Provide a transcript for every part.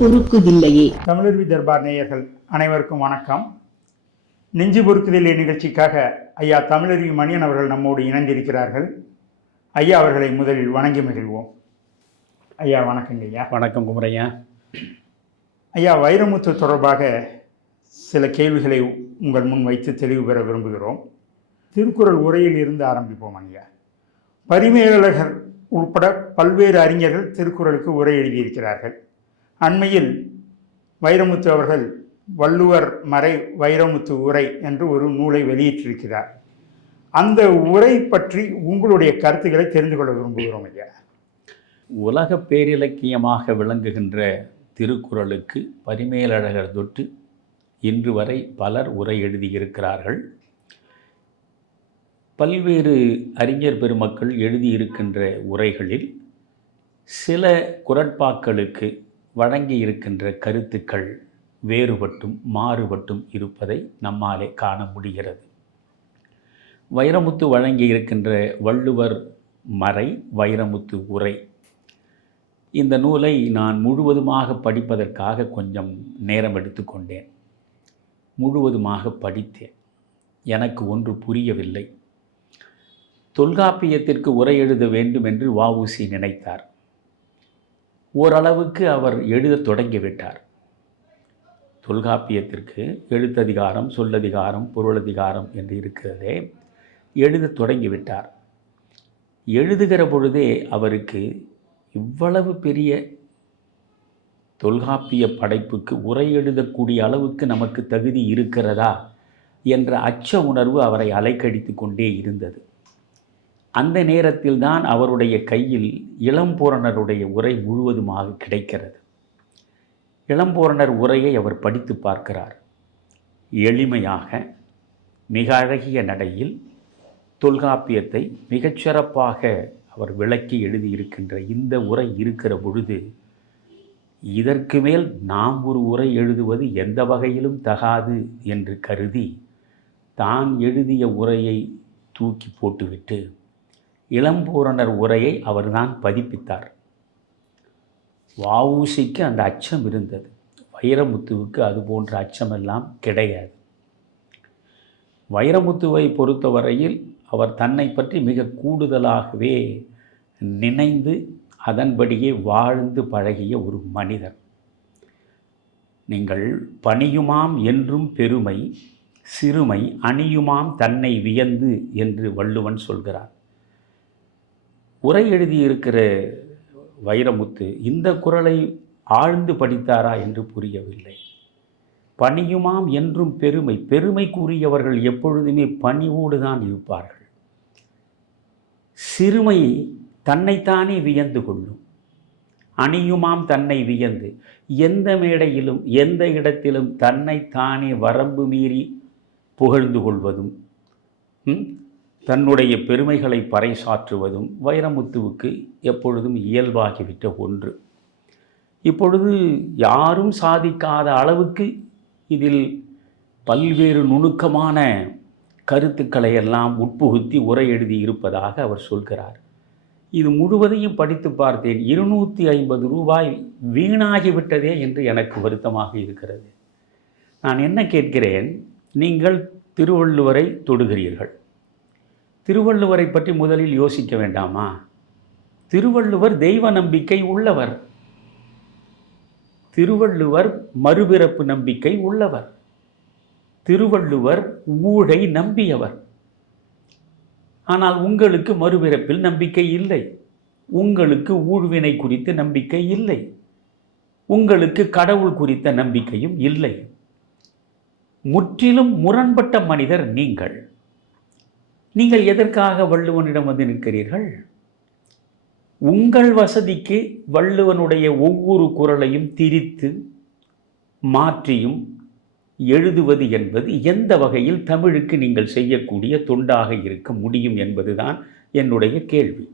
பொறுக்குதில்லையே தமிழருவி தர்பார் நேயர்கள் அனைவருக்கும் வணக்கம். நெஞ்சு பொறுக்குதல் நிகழ்ச்சிக்காக ஐயா தமிழருவி மணியன் அவர்கள் நம்மோடு இணைந்திருக்கிறார்கள். ஐயா அவர்களை முதலில் வணங்கி மகிழ்வோம். ஐயா வணக்கங்க ஐயா. வணக்கம் குமரையா. ஐயா வைரமுத்து தொடர்பாக சில கேள்விகளை உங்கள் முன் வைத்து தெளிவு பெற விரும்புகிறோம். திருக்குறள் உரையில் இருந்து ஆரம்பிப்போம் ஐயா. பரிமேலழகர் உட்பட பல்வேறு அறிஞர்கள் திருக்குறளுக்கு உரை எழுதியிருக்கிறார்கள். அண்மையில் வைரமுத்து அவர்கள் வள்ளுவர் மறை வைரமுத்து உரை என்று ஒரு நூலை வெளியிட்டிருக்கிறார். அந்த உரை பற்றி உங்களுடைய கருத்துக்களை தெரிந்து கொள்ள விரும்புகிறோம் ஐயா. உலக பேரிலக்கியமாக விளங்குகின்ற திருக்குறளுக்கு பரிமேலழகர் தொட்டு இன்று வரை பலர் உரை எழுதியிருக்கிறார்கள். பல்வேறு அறிஞர் பெருமக்கள் எழுதியிருக்கின்ற உரைகளில் சில குரட்பாக்களுக்கு வழங்கி இருக்கின்ற கருத்துக்கள் வேறுபட்டும் மாறுபட்டும் இருப்பதை நம்மாலே காண முடிகிறது. வைரமுத்து வழங்கி இருக்கின்ற வள்ளுவர் மறை வைரமுத்து உரை. இந்த நூலை நான் முழுவதுமாக படிப்பதற்காக கொஞ்சம் நேரம் எடுத்துக்கொண்டேன் முழுவதுமாக படித்தேன். எனக்கு ஒன்று புரியவில்லை. தொல்காப்பியத்திற்கு உரை எழுத வேண்டும் என்று வஉசி நினைத்தார். ஓரளவுக்கு அவர் எழுதத் தொடங்கிவிட்டார். தொல்காப்பியத்திற்கு எழுத்ததிகாரம் சொல்லதிகாரம் பொருளதிகாரம் என்று இருக்கிறதே எழுதத் தொடங்கிவிட்டார். எழுதுகிற பொழுதே அவருக்கு இவ்வளவு பெரிய தொல்காப்பிய படைப்புக்கு உரை எழுதக்கூடிய அளவுக்கு நமக்கு தகுதி இருக்கிறதா என்ற அச்ச உணர்வு அவரை அலைக்கடித்து கொண்டே இருந்தது. அந்த நேரத்தில் தான் அவருடைய கையில் இளம்பூரணருடைய உரை முழுவதுமாக கிடைக்கிறது. இளம்பூரணர் உரையை அவர் படித்து பார்க்கிறார். எளிமையாக மிக அழகிய நடையில் தொல்காப்பியத்தை மிகச்சிறப்பாக அவர் விளக்கி எழுதியிருக்கின்ற இந்த உரை இருக்கிற பொழுது இதற்கு மேல் நாம் ஒரு உரை எழுதுவது எந்த வகையிலும் தகாது என்று கருதி தான் எழுதிய உரையை தூக்கி போட்டுவிட்டு இளம்பூரணர் உரையை அவர்தான் பதிப்பித்தார். வவுசிக்கு அந்த அச்சம் இருந்தது. வைரமுத்துவுக்கு அது போன்ற அச்சமெல்லாம் கிடையாது. வைரமுத்துவை பொறுத்தவரையில் அவர் தன்னை பற்றி மிக கூடுதலாகவே நினைந்து அதன்படியே வாழ்ந்து பழகிய ஒரு மனிதர். நீங்கள் பணியுமாம் என்றும் பெருமை சிறுமை அணியுமாம் தன்னை வியந்து என்று வள்ளுவன் சொல்கிறார் உரை எழுதியிருக்கிற வைரமுத்து இந்த குரலை ஆழ்ந்து படித்தாரா என்று புரியவில்லை. பணியுமாம் என்றும் பெருமை பெருமைக்குரியவர்கள் எப்பொழுதுமே பணிவோடு தான் இருப்பார்கள். சிறுமை தன்னைத்தானே வியந்து கொள்ளும். அணியுமாம் தன்னை வியந்து எந்த மேடையிலும் எந்த இடத்திலும் தன்னைத்தானே வரம்பு மீறி புகழ்ந்து கொள்வதும் ம், தன்னுடைய பெருமைகளை பறைசாற்றுவதும் வைரமுத்துவுக்கு எப்பொழுதும் இயல்பாகிவிட்ட ஒன்று. இப்பொழுது யாரும் சாதிக்காத அளவுக்கு இதில் பல்வேறு நுணுக்கமான கருத்துக்களை எல்லாம் உட்புகுத்தி உரை எழுதி இருப்பதாக அவர் சொல்கிறார். இது முழுவதையும் படித்து பார்த்தேன். இருநூற்றி ஐம்பது ரூபாய் வீணாகிவிட்டதே என்று எனக்கு வருத்தமாக இருக்கிறது. நான் என்ன கேட்கிறேன்? நீங்கள் திருவள்ளுவரை தொடுகிறீர்கள். திருவள்ளுவரை பற்றி முதலில் யோசிக்க வேண்டாமா? திருவள்ளுவர் தெய்வ நம்பிக்கை உள்ளவர். திருவள்ளுவர் மறுபிறப்பு நம்பிக்கை உள்ளவர். திருவள்ளுவர் ஊழை நம்பியவர். ஆனால் உங்களுக்கு மறுபிறப்பில் நம்பிக்கை இல்லை. உங்களுக்கு ஊழ்வினை குறித்து நம்பிக்கை இல்லை. உங்களுக்கு கடவுள் குறித்த நம்பிக்கையும் இல்லை. முற்றிலும் முரண்பட்ட மனிதர் நீங்கள். நீங்கள் எதற்காக வள்ளுவனிடம் வந்து நிற்கிறீர்கள்? உங்கள் வசதிக்கு வள்ளுவனுடைய ஒவ்வொரு குரலையும் திரித்து மாற்றியும் எழுதுவது என்பது எந்த வகையில் தமிழுக்கு நீங்கள் செய்யக்கூடிய தொண்டாக இருக்க முடியும் என்பதுதான் என்னுடைய கேள்வி.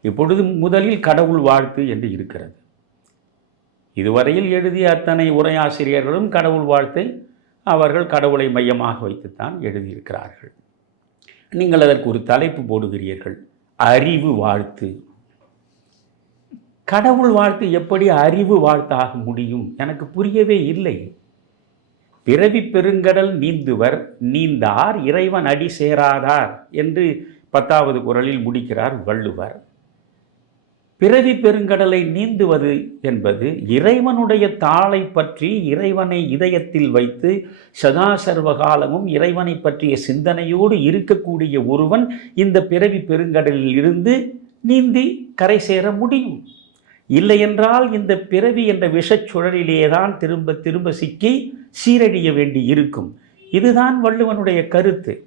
இப்பொழுது முதலில் கடவுள் வாழ்த்து என்று இருக்கிறது. இதுவரையில் எழுதிய அத்தனை உரையாசிரியர்களும் கடவுள் வாழ்த்தை அவர்கள் கடவுளை மையமாக வைத்துத்தான் எழுதியிருக்கிறார்கள். நீங்கள் அதற்கு ஒரு தலைப்பு போடுகிறீர்கள். அறிவு வாழ்த்து. கடவுள் வாழ்த்து எப்படி அறிவு வாழ்த்தாக முடியும்? எனக்கு புரியவே இல்லை. பிறவி பெருங்கடல் நீந்துவர் நீந்தார் இறைவன் அடி சேராதார் என்று பத்தாவது குரலில் முடிக்கிறார் வள்ளுவர். பிறவி பெருங்கடலை நீந்துவது என்பது இறைவனுடைய தாளை பற்றி இறைவனை இதயத்தில் வைத்து சதா சர்வகாலமும் இறைவனை பற்றிய சிந்தனையோடு இருக்கக்கூடிய ஒருவன் இந்த பிறவி பெருங்கடலில் இருந்து நீந்தி கரை சேர முடியும். இல்லையென்றால் இந்த பிறவி என்ற விஷச் சுழலிலேதான் திரும்ப திரும்ப சிக்கி சீரழிய வேண்டி இருக்கும். இதுதான் வள்ளுவனுடைய கருத்து.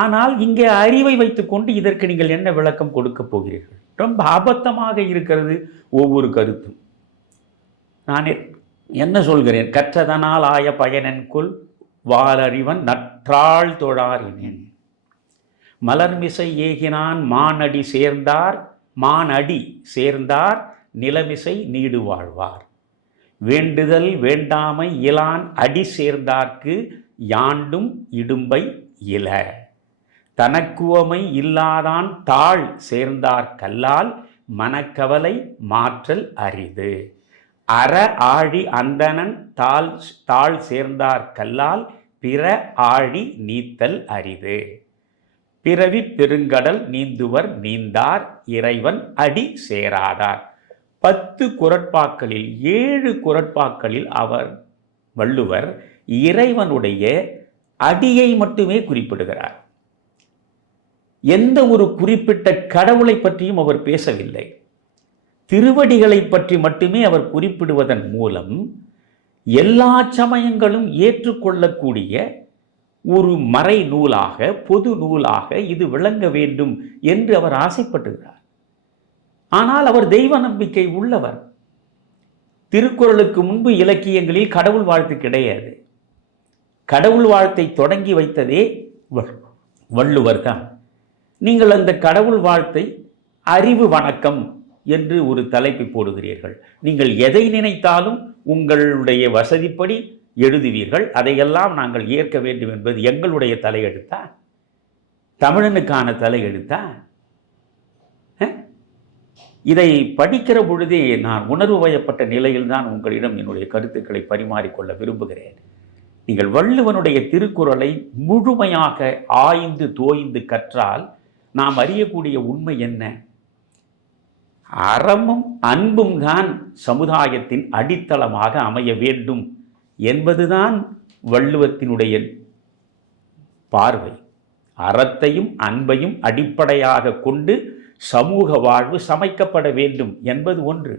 ஆனால் இங்கே அறிவை வைத்துக்கொண்டு இதற்கு நீங்கள் என்ன விளக்கம் கொடுக்க போகிறீர்கள்? ரொம்ப அபத்தமாக இருக்கிறது ஒவ்வொரு கருத்தும். நான் என்ன சொல்கிறேன்? கற்றதனால் ஆய பயனென்குள் வாலறிவன் நற்றாள் தொழாரினேன் மலர்மிசை ஏகினான் மானடி சேர்ந்தார் மானடி சேர்ந்தார் நிலமிசை நீடு வாழ்வார். வேண்டுதல் வேண்டாமை இலான் அடி சேர்ந்தார்க்கு யாண்டும் இடும்பை இல. தனக்குவமை இல்லாதான் தாழ் சேர்ந்தார் கல்லால் மனக்கவலை மாற்றல் அரிது. அற ஆழி அந்தணன் தாழ் தாழ் சேர்ந்தார் கல்லால் பிற ஆழி நீத்தல் அரிது. பிறவி பெருங்கடல் நீந்துவர் நீந்தார் இறைவன் அடி சேராதார். பத்து குரட்பாக்களில் ஏழு குரட்பாக்களில் அவர் வள்ளுவர் இறைவனுடைய அடியை மட்டுமே குறிப்பிடுகிறார். எந்த ஒரு குறிப்பிட்ட கடவுளை பற்றியும் அவர் பேசவில்லை. திருவடிகளை பற்றி மட்டுமே அவர் குறிப்பிடுவதன் மூலம் எல்லா சமயங்களும் ஏற்றுக்கொள்ளக்கூடிய ஒரு மறை நூலாக பொது நூலாக இது விளங்க வேண்டும் என்று அவர் ஆசைப்படுகிறார். ஆனால் அவர் தெய்வ நம்பிக்கை உள்ளவர். திருக்குறளுக்கு முன்பு இலக்கியங்களில் கடவுள் வாழ்த்து கிடையாது. கடவுள் வாழ்த்தை தொடங்கி வைத்ததே வ- வள்ளுவர் தான். நீங்கள் அந்த கடவுள் வாழ்த்தை அறிவு வணக்கம் என்று ஒரு தலைப்பை போடுகிறீர்கள். நீங்கள் எதை நினைத்தாலும் உங்களுடைய வசதிப்படி எழுதுவீர்கள். அதையெல்லாம் நாங்கள் ஏற்க வேண்டும் என்பது எங்களுடைய தலையெழுத்தா? தமிழனுக்கான தலையெழுத்தா? இதை படிக்கிற பொழுதே நான் உணர்வு வயப்பட்ட நிலையில்தான் உங்களிடம் என்னுடைய கருத்துக்களை பரிமாறிக்கொள்ள விரும்புகிறேன். நீங்கள் வள்ளுவனுடைய திருக்குறளை முழுமையாக ஆய்ந்து தோய்ந்து கற்றால் நாம் அறியக்கூடிய உண்மை என்ன? அறமும் அன்பும் தான் சமுதாயத்தின் அடித்தளமாக அமைய வேண்டும் என்பதுதான் வள்ளுவத்தினுடைய பார்வை. அறத்தையும் அன்பையும் அடிப்படையாக கொண்டு சமூக வாழ்வு சமைக்கப்பட வேண்டும் என்பது ஒன்று.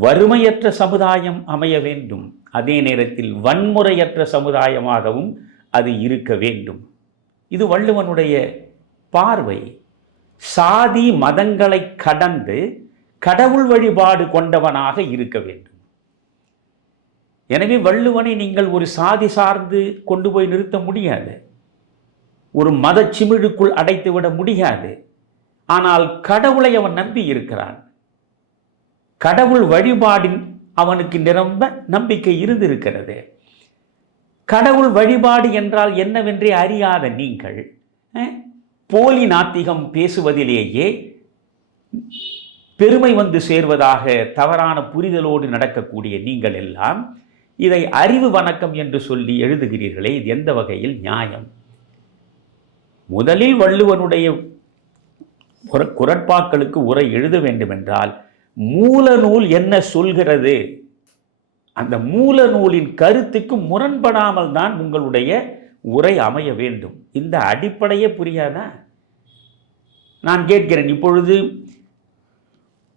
வறுமையற்ற சமுதாயம் அமைய வேண்டும். அதே நேரத்தில் வன்முறையற்ற சமுதாயமாகவும் அது இருக்க வேண்டும். இது வள்ளுவனுடைய பார்வை சாதி மதங்களை கடந்து கடவுள் வழிபாடு கொண்டவனாக இருக்க வேண்டும். எனவே வள்ளுவனை நீங்கள் ஒரு சாதி சார்ந்து கொண்டு போய் நிறுத்த முடியாது. ஒரு மத சிமிழுக்குள் அடைத்து விட முடியாது. ஆனால் கடவுளை அவன் நம்பி இருக்கிறான். கடவுள் வழிபாடின் அவனுக்கு நிரம்ப நம்பிக்கை இருந்திருக்கிறது. கடவுள் வழிபாடு என்றால் என்னவென்றே அறியாத நீங்கள் போலி நாத்திகம் பேசுவதிலேயே பெருமை வந்து சேர்வதாக தவறான புரிதலோடு நடக்கக்கூடிய நீங்கள் எல்லாம் இதை அறிவு வணக்கம் என்று சொல்லி எழுதுகிறீர்களே இது எந்த வகையில் நியாயம்? முதலில் வள்ளுவனுடைய குரட்பாக்களுக்கு உரை எழுத வேண்டுமென்றால் மூல நூல் என்ன சொல்கிறது? அந்த மூல நூலின் கருத்துக்கு முரண்படாமல் தான் உங்களுடைய உரை அமைய வேண்டும். இந்த அடிப்படையே புரியாதா நான் கேட்கிறேன். இப்பொழுது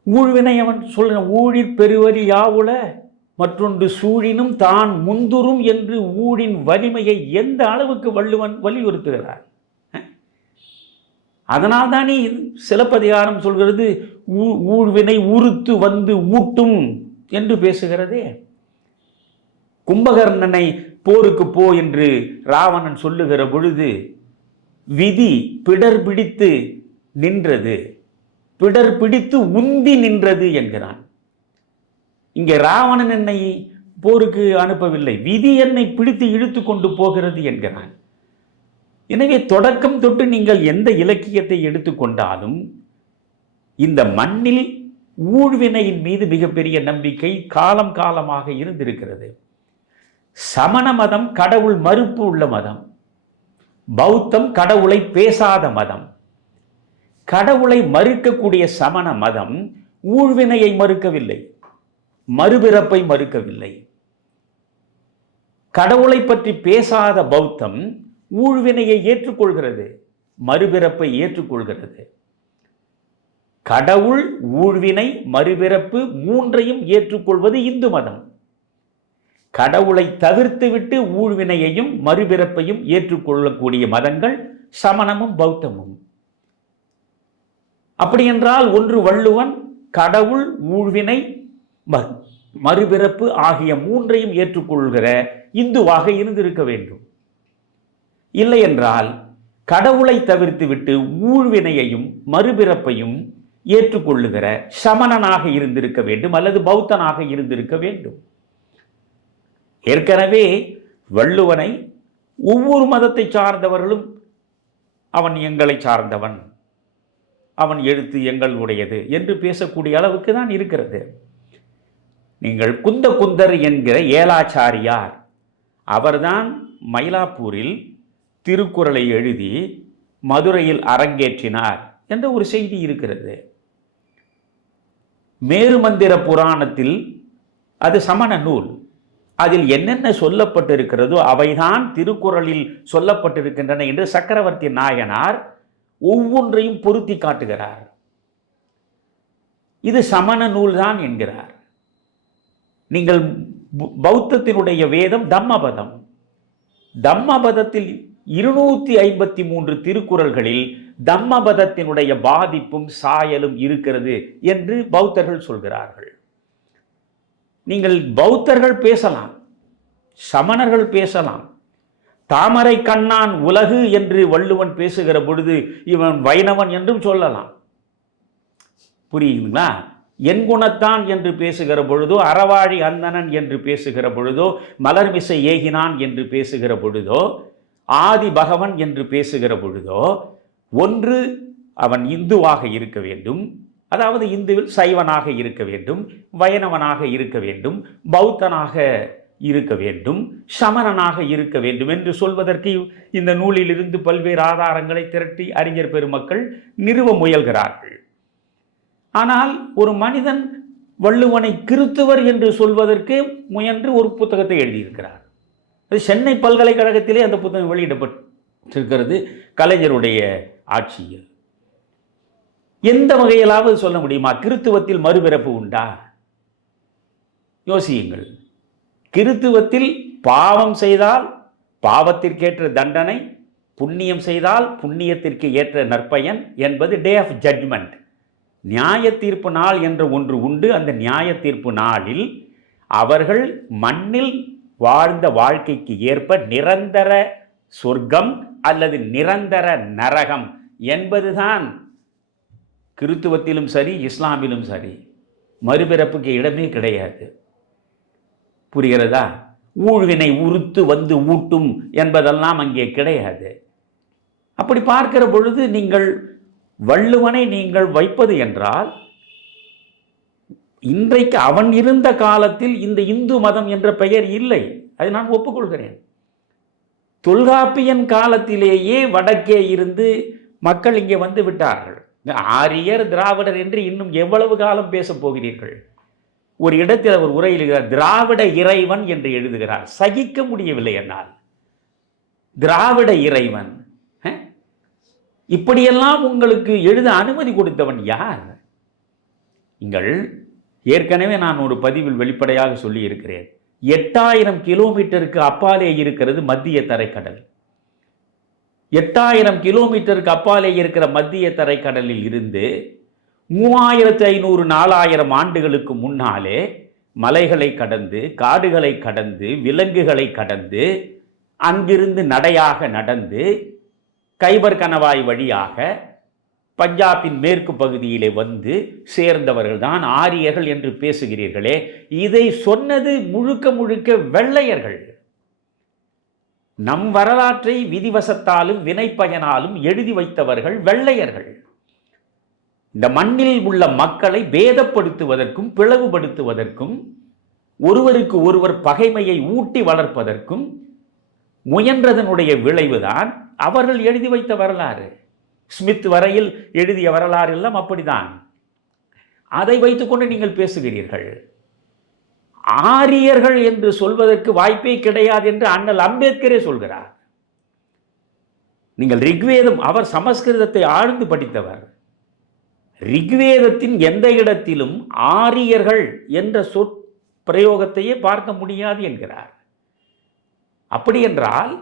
ஊழ்வினை அவன் சொல்ற ஊழிற் பெருவரி யாவுல? மற்றொன்று சூழினும் தான் முந்துரும் என்று ஊழின் வலிமையை எந்த அளவுக்கு வள்ளுவன் வலியுறுத்துகிறார்? அதனால்தானே சிலப்பதிகாரம் சொல்கிறது ஊ- ஊழ்வினை உறுத்து வந்து ஊட்டும் என்று பேசுகிறதே. கும்பகர்ணனை போருக்கு போ என்று ராவணன் சொல்லுகிற பொழுது விதி பிடர் பிடித்து நின்றது. பிடர் பிடித்து உந்தி நின்றது என்கிறான். இங்கே ராவணன் என்னை போருக்கு அனுப்பவில்லை. விதி என்னை பிடித்து இழுத்து கொண்டு போகிறது என்கிறான். எனவே தொடக்கம் தொட்டு நீங்கள் எந்த இலக்கியத்தை எடுத்துக்கொண்டாலும் இந்த மண்ணில் ஊழ்வினையின் மீது மிகப்பெரிய நம்பிக்கை காலம் காலமாக இருந்திருக்கிறது. சமண மதம் கடவுள் மறுப்பு உள்ள மதம். பௌத்தம் கடவுளை பேசாத மதம். கடவுளை மறுக்கக்கூடிய சமண மதம் ஊழ்வினையை மறுக்கவில்லை. மறுபிறப்பை மறுக்கவில்லை. கடவுளை பற்றி பேசாத பௌத்தம் ஊழ்வினையை ஏற்றுக்கொள்கிறது மறுபிறப்பை ஏற்றுக்கொள்கிறது. கடவுள் ஊழ்வினை மறுபிறப்பு மூன்றையும் ஏற்றுக்கொள்வது இந்து மதம். கடவுளை தவிர்த்துவிட்டு ஊழ்வினையையும் மறுபிறப்பையும் ஏற்றுக்கொள்ளக்கூடிய மதங்கள் சமணமும் பௌத்தமும். அப்படி என்றால் ஒன்று வள்ளுவன் கடவுள் ஊழ்வினை ம- மறுபிறப்பு ஆகிய மூன்றையும் ஏற்றுக்கொள்கிற இந்துவாக இருந்திருக்க வேண்டும். இல்லை என்றால் கடவுளை தவிர்த்துவிட்டு ஊழ்வினையையும் மறுபிறப்பையும் ஏற்றுக்கொள்ளுகிற சமணனாக இருந்திருக்க வேண்டும் அல்லது பௌத்தனாக இருந்திருக்க வேண்டும். ஏற்கனவே வள்ளுவனை ஒவ்வொரு மதத்தை சார்ந்தவர்களும் அவன் எங்களை சார்ந்தவன் அவன் எழுத்து எங்களுடையது என்று பேசக்கூடிய அளவுக்கு தான் இருக்கிறது. நீங்கள் குந்த குந்தர் என்கிற ஏலாச்சாரியார் அவர்தான் மயிலாப்பூரில் திருக்குறளை எழுதி மதுரையில் அரங்கேற்றினார் என்ற ஒரு செய்தி இருக்கிறது. மேருமந்திர புராணத்தில் அது சமண நூல். அதில் என்னென்ன சொல்லப்பட்டிருக்கிறதோ அவைதான் திருக்குறளில் சொல்லப்பட்டிருக்கின்றன என்று சக்கரவர்த்தி நாயனார் ஒவ்வொன்றையும் பொருத்தி காட்டுகிறார். இது சமண நூல்தான் என்கிறார். நீங்கள் பௌத்தத்தினுடைய வேதம் தம்மபதம். தம்மபதத்தில் இருநூற்றி ஐம்பத்தி மூன்று திருக்குறள்களில் தம்மபதத்தினுடைய பாதிப்பும் சாயலும் இருக்கிறது என்று பௌத்தர்கள் சொல்கிறார்கள். நீங்கள் பௌத்தர்கள் பேசலாம் சமணர்கள் பேசலாம். தாமரை கண்ணான் உலகு என்று வள்ளுவன் பேசுகிற பொழுது இவன் வைணவன் என்றும் சொல்லலாம். புரியுதுங்களா? என் குணத்தான் என்று பேசுகிற பொழுதோ அறவாழி அந்தணன் என்று பேசுகிற பொழுதோ மலர்மிசை ஏகினான் என்று பேசுகிற பொழுதோ ஆதி பகவன் என்று பேசுகிற பொழுதோ ஒன்று அவன் இந்துவாக இருக்க வேண்டும் அதாவது இந்துவில் சைவனாக இருக்க வேண்டும் வைணவனாக இருக்க வேண்டும் பௌத்தனாக இருக்க வேண்டும் சமணனாக இருக்க வேண்டும் என்று சொல்வதற்கு இந்த நூலிலிருந்து பல்வேறு ஆதாரங்களை திரட்டி அறிஞர் பெருமக்கள் நிறுவ முயல்கிறார்கள். ஆனால் ஒரு மனிதன் வள்ளுவனை கிறித்துவர் என்று சொல்வதற்கு முயன்று ஒரு புத்தகத்தை எழுதியிருக்கிறார். அது சென்னை பல்கலைக்கழகத்திலே அந்த புத்தகம் வெளியிடப்பட்டிருக்கிறது கலைஞருடைய ஆட்சியில். எந்த வகையிலாவது சொல்ல முடியுமா? கிறித்துவத்தில் மறுபிறப்பு உண்டா? யோசியுங்கள். கிறித்துவத்தில் பாவம் செய்தால் பாவத்திற்கேற்ற தண்டனை புண்ணியம் செய்தால் புண்ணியத்திற்கு ஏற்ற நற்பயன் என்பது டே ஆஃப் ஜட்ஜ்மெண்ட் நியாய தீர்ப்பு நாள் என்ற ஒன்று உண்டு. அந்த நியாய தீர்ப்பு நாளில் அவர்கள் மண்ணில் வாழ்ந்த வாழ்க்கைக்கு ஏற்ப நிரந்தர சொர்க்கம் அல்லது நிரந்தர நரகம் என்பதுதான் கிறித்துவத்திலும் சரி இஸ்லாமிலும் சரி மறுபிறப்புக்கு இடமே கிடையாது. புரிகிறதா? ஊழ்வினை உறுத்து வந்து ஊட்டும் என்பதெல்லாம் அங்கே கிடையாது. அப்படி பார்க்கிற பொழுது நீங்கள் வள்ளுவனை நீங்கள் வைப்பது என்றால் இன்றைக்கு அவன் இருந்த காலத்தில் இந்த இந்து மதம் என்ற பெயர் இல்லை. அதை நான் ஒப்புக்கொள்கிறேன். தொல்காப்பியன் காலத்திலேயே வடக்கே இருந்து மக்கள் இங்கே வந்து விட்டார்கள். ஆரியர் திராவிடர் என்று இன்னும் எவ்வளவு காலம் பேசப் போகிறீர்கள்? ஒரு இடத்தில் அவர் உரையிடுகிறார் திராவிட இறைவன் என்று எழுதுகிறார். சகிக்க முடியவில்லை என்னால். திராவிட இறைவன் இப்படியெல்லாம் உங்களுக்கு எழுத அனுமதி கொடுத்தவன் யார்? நீங்கள் ஏற்கனவே நான் ஒரு பதிவில் வெளிப்படையாக சொல்லியிருக்கிறேன். எட்டாயிரம் கிலோமீட்டருக்கு அப்பாலே இருக்கிறது மத்திய தரைக்கடல். எட்டாயிரம் கிலோமீட்டருக்கு அப்பாலே இருக்கிற மத்திய தரைக்கடலில் இருந்து மூவாயிரத்து ஐநூறு நாலாயிரம் ஆண்டுகளுக்கு முன்னாலே மலைகளை கடந்து காடுகளை கடந்து விலங்குகளை கடந்து அங்கிருந்து நடையாக நடந்து கைபர் கணவாய் வழியாக பஞ்சாபின் மேற்கு பகுதியிலே வந்து சேர்ந்தவர்கள் தான் ஆரியர்கள் என்று பேசுகிறீர்களே. இதை சொன்னது முழுக்க முழுக்க வெள்ளையர்கள். நம் வரலாற்றை விதிவசத்தாலும் வினைப்பயனாலும் எழுதி வைத்தவர்கள் வெள்ளையர்கள். இந்த மண்ணில் உள்ள மக்களை பேதப்படுத்துவதற்கும் பிளவுபடுத்துவதற்கும் ஒருவருக்கு ஒருவர் பகைமையை ஊட்டி வளர்ப்பதற்கும் முயன்றதனுடைய விளைவுதான் அவர்கள் எழுதி வைத்த வரலாறு. ஸ்மித் வரையில் எழுதிய வரலாறு எல்லாம் அப்படிதான். அதை வைத்துக்கொண்டு நீங்கள் பேசுகிறீர்கள். ஆரியர்கள் என்று சொல்வதற்கு வாய்ப்பே கிடையாது என்று அண்ணல் அம்பேத்கரே சொல்கிறார். நீங்கள் ரிக்வேதம் அவர் சமஸ்கிருதத்தை ஆழ்ந்து படித்தவர். ரிக்வேதத்தின் எந்த இடத்திலும் ஆரியர்கள் என்ற சொற் பிரயோகத்தையே பார்க்க முடியாது என்கிறார். அப்படி என்றால்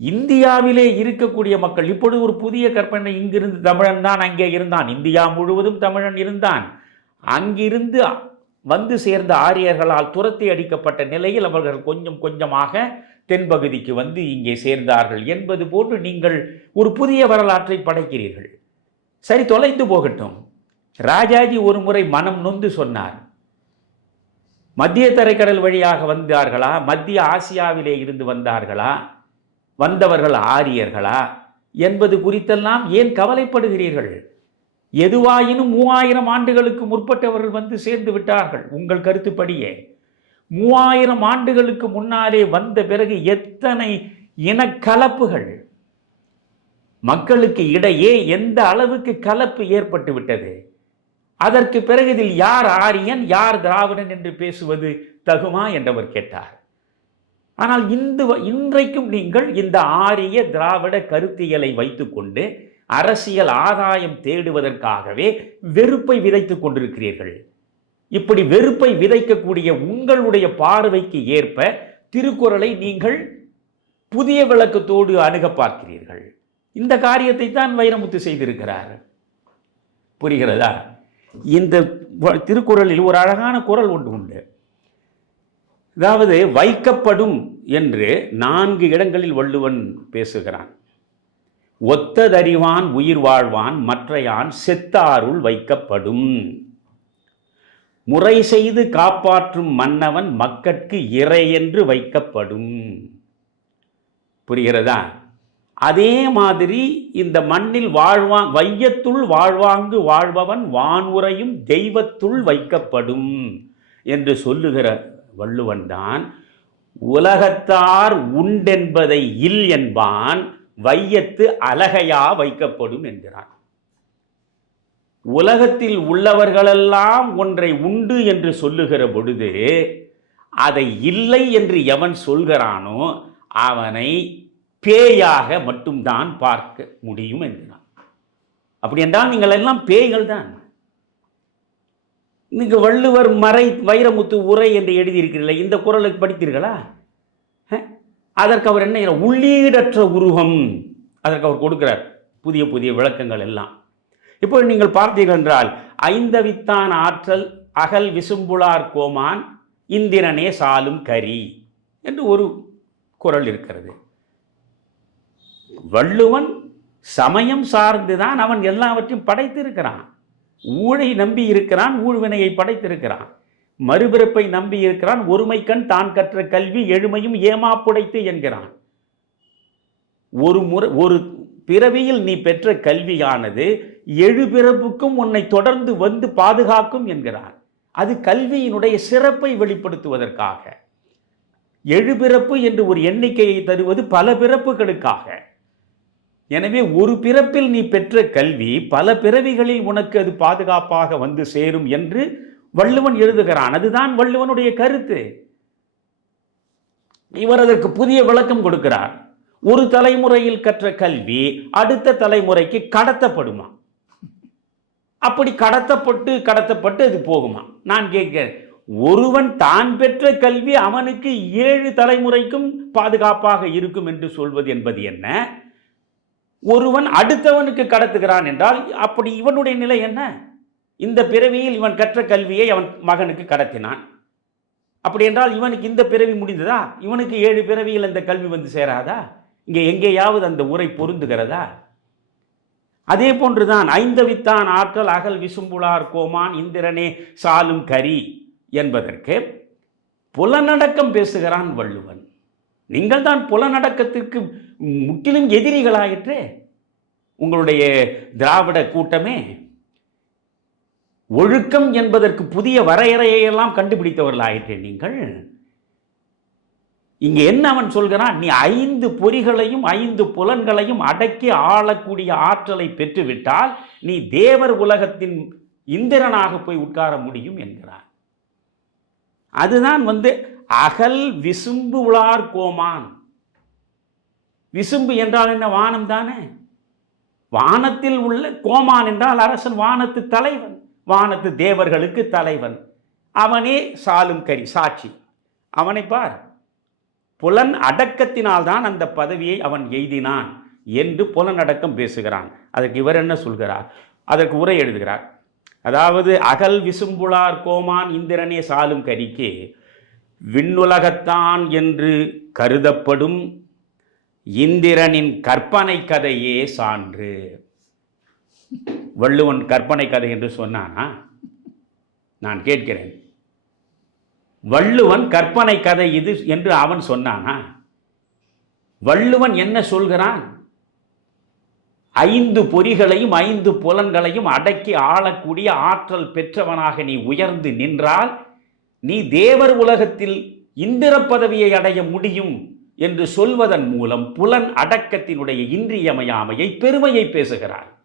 இந்தியாவிலே இருக்கக்கூடிய மக்கள் இப்பொழுது ஒரு புதிய கற்பனை இங்கிருந்து தமிழன் தான் அங்கே இருந்தான். இந்தியா முழுவதும் தமிழன் இருந்தான். அங்கிருந்து வந்து சேர்ந்த ஆரியர்களால் துரத்தி அடிக்கப்பட்ட நிலையில் அவர்கள் கொஞ்சம் கொஞ்சமாக தென்பகுதிக்கு வந்து இங்கே சேர்ந்தார்கள் என்பது போன்று நீங்கள் ஒரு புதிய வரலாற்றை படைக்கிறீர்கள். சரி தொலைந்து போகட்டும். ராஜாஜி ஒரு முறை மனம் நொந்து சொன்னார். மத்திய தரைக்கடல் வழியாக வந்தார்களா? மத்திய ஆசியாவிலே இருந்து வந்தார்களா? வந்தவர்கள் ஆரியர்களா? என்பது குறித்தெல்லாம் ஏன் கவலைப்படுகிறீர்கள்? எதுவாயினும் மூவாயிரம் ஆண்டுகளுக்கு முற்பட்டவர்கள் வந்து சேர்ந்து விட்டார்கள். உங்கள் கருத்துப்படியே. மூவாயிரம் ஆண்டுகளுக்கு முன்னாலே வந்த பிறகு எத்தனை இனக்கலப்புகள்? மக்களுக்கு இடையே எந்த அளவுக்கு கலப்பு ஏற்பட்டு விட்டது? அதற்கு பிறகு இதில் யார் ஆரியன் யார் திராவிடன் என்று பேசுவது தகுமா என்றவர் கேட்டார். ஆனால் இந்து இன்றைக்கும் நீங்கள் இந்த ஆரிய திராவிட கருத்தியலை வைத்துக்கொண்டு அரசியல் ஆதாயம் தேடுவதற்காகவே வெறுப்பை விதைத்துக் கொண்டிருக்கிறீர்கள். இப்படி வெறுப்பை விதைக்கக்கூடிய உங்களுடைய பார்வைக்கு ஏற்ப திருக்குறளை நீங்கள் புதிய விளக்கத்தோடு அணுக பார்க்கிறீர்கள். இந்த காரியத்தை தான் வைரமுத்து செய்திருக்கிறார். புரிகிறதா? இந்த திருக்குறளில் ஒரு அழகான குறள் ஒன்று உண்டு. அதாவது வைக்கப்படும் என்று நான்கு இடங்களில் வள்ளுவன் பேசுகிறான். ஒத்ததறிவான் உயிர் வாழ்வான் மற்றையான் செத்தாருள் வைக்கப்படும். முறை செய்து காப்பாற்றும் மன்னவன் மக்கட்கு இறை என்று வைக்கப்படும். புரிகிறதா? அதே மாதிரி இந்த மண்ணில் வாழ்வான் வையத்துள் வாழ்வாங்கு வாழ்பவன் வான்முறையும் தெய்வத்துள் வைக்கப்படும் என்று சொல்லுகிற வள்ளுவன்தான் உலகத்தார் உண்டென்பதை இல் என்பான் வையத்து அழகையா வைக்கப்படும் என்கிறான். உலகத்தில் உள்ளவர்களெல்லாம் ஒன்றை உண்டு என்று சொல்லுகிற பொழுது அதை இல்லை என்று எவன் சொல்கிறானோ அவனை பேயாக மட்டும்தான் பார்க்க முடியும் என்கிறான். அப்படி என்றால் நீங்கள் எல்லாம் பேய்கள் தான். இன்னைக்கு வள்ளுவர் மறை வைரமுத்து உரை என்று எழுதியிருக்கிறீர்களே இந்த குரலுக்கு படித்தீர்களா? அதற்கு அவர் என்ன உள்ளீடற்ற உருவம். அதற்கு அவர் கொடுக்கிறார். புதிய புதிய விளக்கங்கள் எல்லாம். இப்போ நீங்கள் பார்த்தீர்கள் என்றால் ஐந்தவித்தான் ஆற்றல் அகல் விசும்புளார் கோமான் இந்திரனே சாலும் கரி என்று ஒரு குரல் இருக்கிறது. வள்ளுவன் சமயம் சார்ந்துதான் அவன் எல்லாவற்றையும் படைத்திருக்கிறான். ஊழை நம்பி இருக்கிறான் ஊழ்வினையை படைத்திருக்கிறான். மறுபிறப்பை நம்பி இருக்கிறான். ஒருமை கண் தான் கற்ற கல்வி எழுமையும் ஏமாப்புடைத்து என்கிறான். ஒரு முறை ஒரு பிறவியில் நீ பெற்ற கல்வியானது எழுபிறப்புக்கும் உன்னை தொடர்ந்து வந்து பாதுகாக்கும் என்கிறான் அது கல்வியினுடைய சிறப்பை வெளிப்படுத்துவதற்காக. எழுபிறப்பு என்று ஒரு எண்ணிக்கையை தருவது பல பிறப்புகளுக்காக. எனவே ஒரு பிறப்பில் நீ பெற்ற கல்வி பல பிறவிகளில் உனக்கு அது பாதுகாப்பாக வந்து சேரும் என்று வள்ளுவன் எழுதுகிறான். அதுதான் வள்ளுவனுடைய கருத்து. இவர் அதற்கு புதிய விளக்கம் கொடுக்கிறார். ஒரு தலைமுறையில் கற்ற கல்வி அடுத்த தலைமுறைக்கு கடத்தப்படுமா? அப்படி கடத்தப்பட்டு கடத்தப்பட்டு அது போகுமா? நான் கேட்கிறேன். ஒருவன் தான் பெற்ற கல்வி அவனுக்கு ஏழு தலைமுறைக்கும் பாதுகாப்பாக இருக்கும் என்று சொல்வது என்பது என்ன? ஒருவன் அடுத்தவனுக்கு கடத்துகிறான் என்றால் அப்படி இவனுடைய நிலை என்ன? இந்த பிறவியில் இவன் கற்ற கல்வியை அவன் மகனுக்கு கடத்தினான். அப்படி என்றால் இவனுக்கு இந்த பிறவி முடிந்ததா? இவனுக்கு ஏழு பிறவியில் இந்த கல்வி வந்து சேராதா? இங்கே எங்கேயாவது அந்த உரை பொருந்துகிறதா? அதே போன்றுதான் ஐந்தவித்தான் ஆற்றல் அகல் விசும்புலார் கோமான் இந்திரனே சாலும் கரி என்பதற்கு புலநடக்கம் பேசுகிறான் வள்ளுவன். நீங்கள் தான் புலநடக்கத்திற்கு முற்றிலும் எதிரிகளாயிற்று. உங்களுடைய திராவிட கூட்டமே ஒழுக்கம் என்பதற்கு புதிய வரையறையெல்லாம் கண்டுபிடித்தவர்கள் கண்டுபிடித்தவர்களாயிற்றே நீங்கள். இங்கே என்ன அவன் சொல்கிறான்? நீ ஐந்து பொறிகளையும் ஐந்து புலன்களையும் அடக்கி ஆளக்கூடிய ஆற்றலை பெற்றுவிட்டால் நீ தேவர் உலகத்தின் இந்திரனாக போய் உட்கார முடியும் என்கிறான். அதுதான் வந்து அகல் விசும்பு உளார் கோமான். விசும்பு என்றால் என்ன? வானம் தானே? வானத்தில் உள்ள கோமான் என்றால் அரசன் வானத்து தலைவன். வானத்து தேவர்களுக்கு தலைவன். அவனே சாலும் கரி சாட்சி. அவனை பார் புலன் அடக்கத்தினால்தான் அந்த பதவியை அவன் எய்தினான் என்று புலனடக்கம் பேசுகிறான். அதற்கு இவர் என்ன சொல்கிறார்? அதற்கு உரை எழுதுகிறார். அதாவது அகல் விசும்புளார் கோமான் இந்திரனே சாலும் கரிக்கு விண்ணுலகத்தான் என்று கருதப்படும் இந்திரனின் கற்பனை கதையே சான்று. வள்ளுவன் கற்பனை கதை என்று சொன்னானா? நான் கேட்கிறேன். வள்ளுவன் கற்பனை கதை இது என்று அவன் சொன்னானா? வள்ளுவன் என்ன சொல்கிறான்? ஐந்து பொறிகளையும் ஐந்து புலன்களையும் அடக்கி ஆளக்கூடிய ஆற்றல் பெற்றவனாக நீ உயர்ந்து நின்றால் நீ தேவர் உலகத்தில் இந்திர பதவியை அடைய முடியும் என்று சொல்வதன் மூலம் புலன் அடக்கத்தினுடைய இன்றியமையாமையை பெருமையை பேசுகிறார்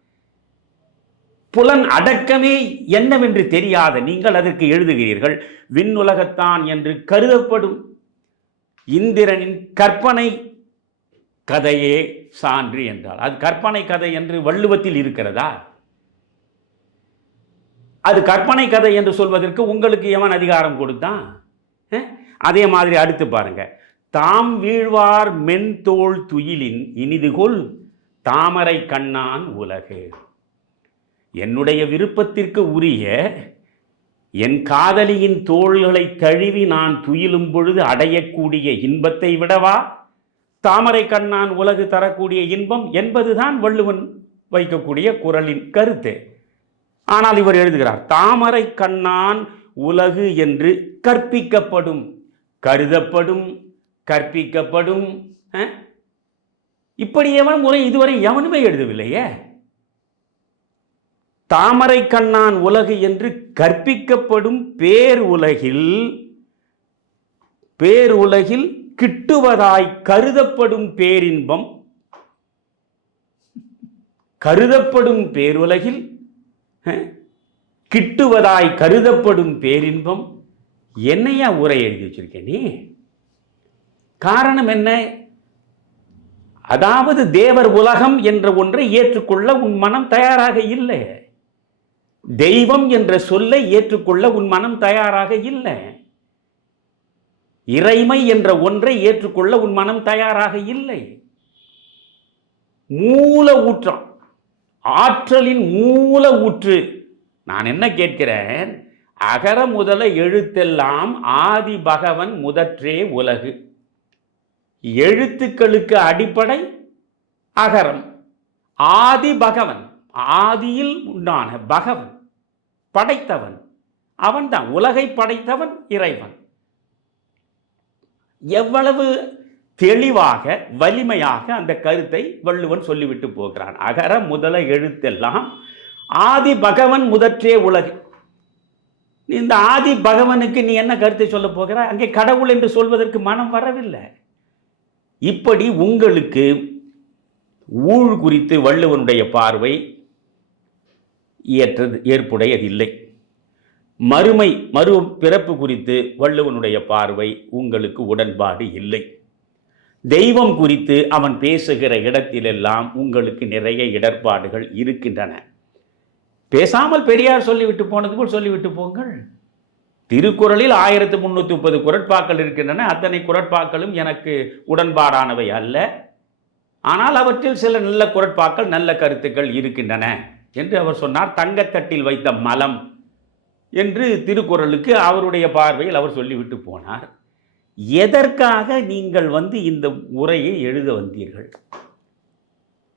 புலன் அடக்கமே என்னவென்று தெரியாத நீங்கள் அதற்கு எழுதுகிறீர்கள் விண்ணுலகத்தான் என்று கருதப்படும் இந்திரனின் கற்பனை கதையே சான்று என்றால். அது கற்பனை கதை என்று வள்ளுவத்தில் இருக்கிறதா? அது கற்பனை கதை என்று சொல்வதற்கு உங்களுக்கு எவன் அதிகாரம் கொடுத்தான் அதே மாதிரி அடுத்து பாருங்க. தாம் வீழ்வார் மென்தோல் துயிலின் இனிதுகொள் தாமரை கண்ணான் உலகு. என்னுடைய விருப்பத்திற்கு உரிய என் காதலியின் தோள்களை தழுவி நான் துயிலும் பொழுது அடையக்கூடிய இன்பத்தை விடவா? தாமரை கண்ணான் உலகு தரக்கூடிய இன்பம் என்பதுதான் வள்ளுவன் வைக்கக்கூடிய குரலின் கருத்து. ஆனால் இவர் எழுதுகிறார் தாமரை கண்ணான் உலகு என்று கற்பிக்கப்படும் கருதப்படும் கற்பிக்கப்படும். இப்படி எவன் முறை இதுவரை எவனுமே எழுதவில்லையே. தாமரை கண்ணான் உலகு என்று கற்பிக்கப்படும் பேர் உலகில் பேர் உலகில் கிட்டுவதாய் கருதப்படும் பேரின்பம் கருதப்படும் பேருலகில் கிட்டுவதாய் கருதப்படும் பேரின்பம். என்னையா உரை எழுதி வச்சிருக்க நீ? காரணம் என்ன? அதாவது தேவர் உலகம் என்ற ஒன்றை ஏற்றுக்கொள்ள உன் மனம் தயாராக இல்லை. தெய்வம் என்ற சொல்லை ஏற்றுக்கொள்ள உன் மனம் தயாராக இல்லை. இறைமை என்ற ஒன்றை ஏற்றுக்கொள்ள உன் மனம் தயாராக இல்லை. மூல ஊற்றம் ஆற்றலின் மூல ஊற்று. நான் என்ன கேட்கிறேன்? அகர முதல எழுத்தெல்லாம் ஆதி பகவன் முதற்றே உலகு. எழுத்துக்களுக்கு அடிப்படை அகரம் ஆதி பகவன். ஆதியில் உண்டான பகவன் படைத்தவன். அவன்தான் உலகை படைத்தவன் இறைவன். எவ்வளவு தெளிவாக வலிமையாக அந்த கருத்தை வள்ளுவன் சொல்லிவிட்டு போகிறான். அகர முதல எழுத்தெல்லாம் ஆதி பகவன் முதற்றே உலகு. இந்த ஆதி பகவனுக்கு நீ என்ன கருத்தை சொல்ல போகிறாய் அங்கே கடவுள் என்று சொல்வதற்கு மனம் வரவில்லை. இப்படி உங்களுக்கு ஊழ் குறித்து வள்ளுவனுடைய பார்வை ஏற்றது ஏற்புடையதில்லை. மறுமை மறு பிறப்பு குறித்து வள்ளுவனுடைய பார்வை உங்களுக்கு உடன்பாடு இல்லை. தெய்வம் குறித்து அவன் பேசுகிற இடத்திலெல்லாம் உங்களுக்கு நிறைய இடர்பாடுகள் இருக்கின்றன. பேசாமல் பெரியார் சொல்லிவிட்டு போனது போல் சொல்லிவிட்டு போங்கள். திருக்குறளில் ஆயிரத்து முந்நூற்றி முப்பது குரட்பாக்கள் இருக்கின்றன. அத்தனை குரட்பாக்களும் எனக்கு உடன்பாடானவை அல்ல. ஆனால் அவற்றில் சில நல்ல குரட்பாக்கள் நல்ல கருத்துக்கள் இருக்கின்றன. என்று அவர் சொன்னார் தங்கத்தட்டில் வைத்த மலம் என்று திருக்குறளுக்கு அவருடைய பார்வையில் அவர் சொல்லிவிட்டு போனார். எதற்காக நீங்கள் வந்து இந்த உரையை எழுத வந்தீர்கள்?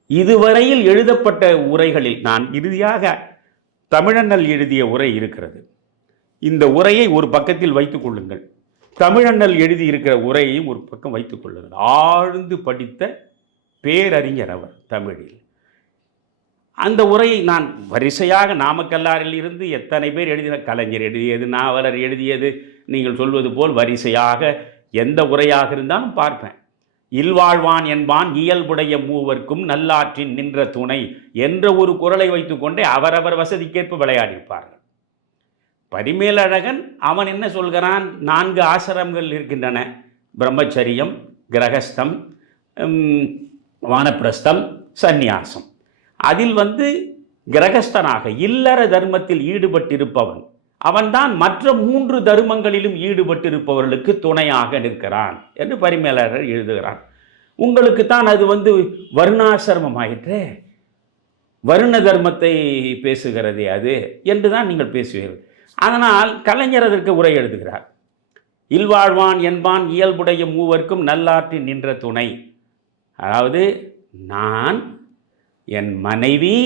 இதுவரையில் எழுதப்பட்ட உரைகளில் நான் இறுதியாக தமிழண்ணல் எழுதிய உரை இருக்கிறது. இந்த உரையை ஒரு பக்கத்தில் வைத்துக் கொள்ளுங்கள். தமிழண்ணல் எழுதியிருக்கிற உரையையும் ஒரு பக்கம் வைத்துக் கொள்ளுங்கள். ஆழ்ந்து படித்த பேரறிஞர் அவர் தமிழில். அந்த உரையை நான் வரிசையாக நாமக்கல்லாரில் இருந்து எத்தனை பேர் எழுதின கலைஞர் எழுதியது நாவலர் எழுதியது நீங்கள் சொல்வது போல் வரிசையாக எந்த உரையாக இருந்தாலும் பார்ப்பேன். இல்வாழ்வான் என்பான் இயல்புடைய மூவர்க்கும் நல்லாற்றின் நின்ற துணை என்ற ஒரு குரலை வைத்துக்கொண்டே அவரவர் வசதிக்கேற்ப விளையாடியிருப்பார்கள். பரிமேலழகன் அவன் என்ன சொல்கிறான்? நான்கு ஆசிரமங்கள் இருக்கின்றன. பிரம்மச்சரியம் கிரகஸ்தம் வானப்பிரஸ்தம் சந்நியாசம். அதில் வந்து கிரகஸ்தனாக இல்லற தர்மத்தில் ஈடுபட்டிருப்பவன். அவன்தான் மற்ற மூன்று தர்மங்களிலும் ஈடுபட்டிருப்பவர்களுக்கு துணையாக நிற்கிறான் என்று பரிமேலழகர் எழுதுகிறான் உங்களுக்கு தான் அது வந்து வருணாசிரமம் ஆயிற்றே வருண தர்மத்தை பேசுகிறதே அது என்று தான் நீங்கள் பேசுவீர்கள். அதனால் கலைஞர் அதற்கு உரை எழுதுகிறார். இல்வாழ்வான் என்பான் இயல்புடைய மூவர்க்கும் நல்லாற்றி நின்ற துணை. அதாவது நான் என் மனைவி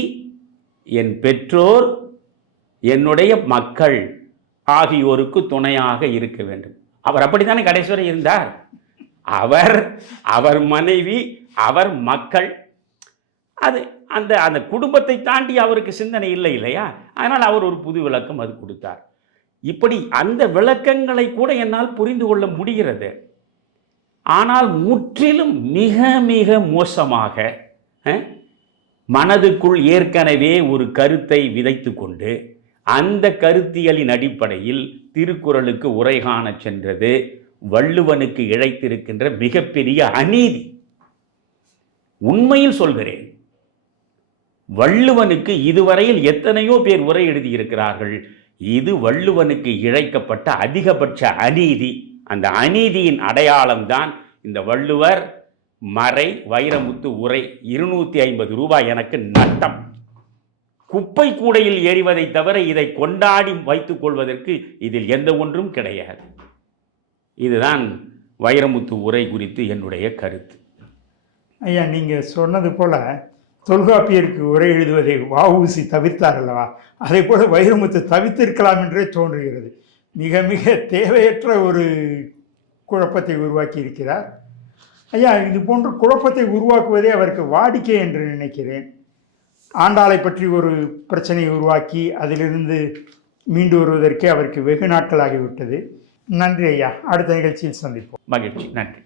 என் பெற்றோர் என்னுடைய மக்கள் ஆகியோருக்கு துணையாக இருக்க வேண்டும். அவர் அப்படித்தானே கடைசி இருந்தார்? அவர் அவர் மனைவி அவர் மக்கள். அது அந்த அந்த குடும்பத்தை தாண்டி அவருக்கு சிந்தனை இல்லை இல்லையா? அதனால் அவர் ஒரு புது விளக்கம் அது கொடுத்தார். இப்படி அந்த விளக்கங்களை கூட என்னால் புரிந்து கொள்ள முடிகிறது. ஆனால் முற்றிலும் மிக மிக மோசமாக மனதுக்குள் ஏற்கனவே ஒரு கருத்தை விதைத்து கொண்டு அந்த கருத்தியலின் அடிப்படையில் திருக்குறளுக்கு உரை காணச் சென்றது வள்ளுவனுக்கு இழைத்திருக்கின்ற மிகப்பெரிய அநீதி. உண்மையில் சொல்கிறேன் வள்ளுவனுக்கு இதுவரையில் எத்தனையோ பேர் உரை எழுதியிருக்கிறார்கள். இது வள்ளுவனுக்கு இழைக்கப்பட்ட அதிகபட்ச அநீதி. அந்த அநீதியின் அடையாளம்தான் இந்த வள்ளுவர் மறை வைரமுத்து உரை இருநூத்தி ஐம்பது ரூபாய் எனக்கு நட்டம். குப்பை கூடையில் எறிவதை தவிர இதை கொண்டாடி வைத்துக் கொள்வதற்கு இதில் எந்த ஒன்றும் கிடையாது. இதுதான் வைரமுத்து உரை குறித்து என்னுடைய கருத்து. ஐயா நீங்கள் சொன்னது போல தொல்காப்பியருக்கு உரை எழுதுவதை வஉசி தவிர்த்தார் அல்லவா? அதே போல வைரமுத்து தவித்திருக்கலாம் என்றே தோன்றுகிறது. மிக மிக தேவையற்ற ஒரு குழப்பத்தை உருவாக்கி இருக்கிறார் ஐயா இது போன்ற குழப்பத்தை உருவாக்குவதே அவருக்கு வாடிக்கை என்று நினைக்கிறேன். ஆண்டாளை பற்றி ஒரு பிரச்சனையை உருவாக்கி அதிலிருந்து மீண்டு வருவதற்கே அவருக்கு வெகு நாட்களாகிவிட்டது. நன்றி ஐயா. அடுத்த நிகழ்ச்சியில் சந்திப்போம். மகிழ்ச்சி. நன்றி.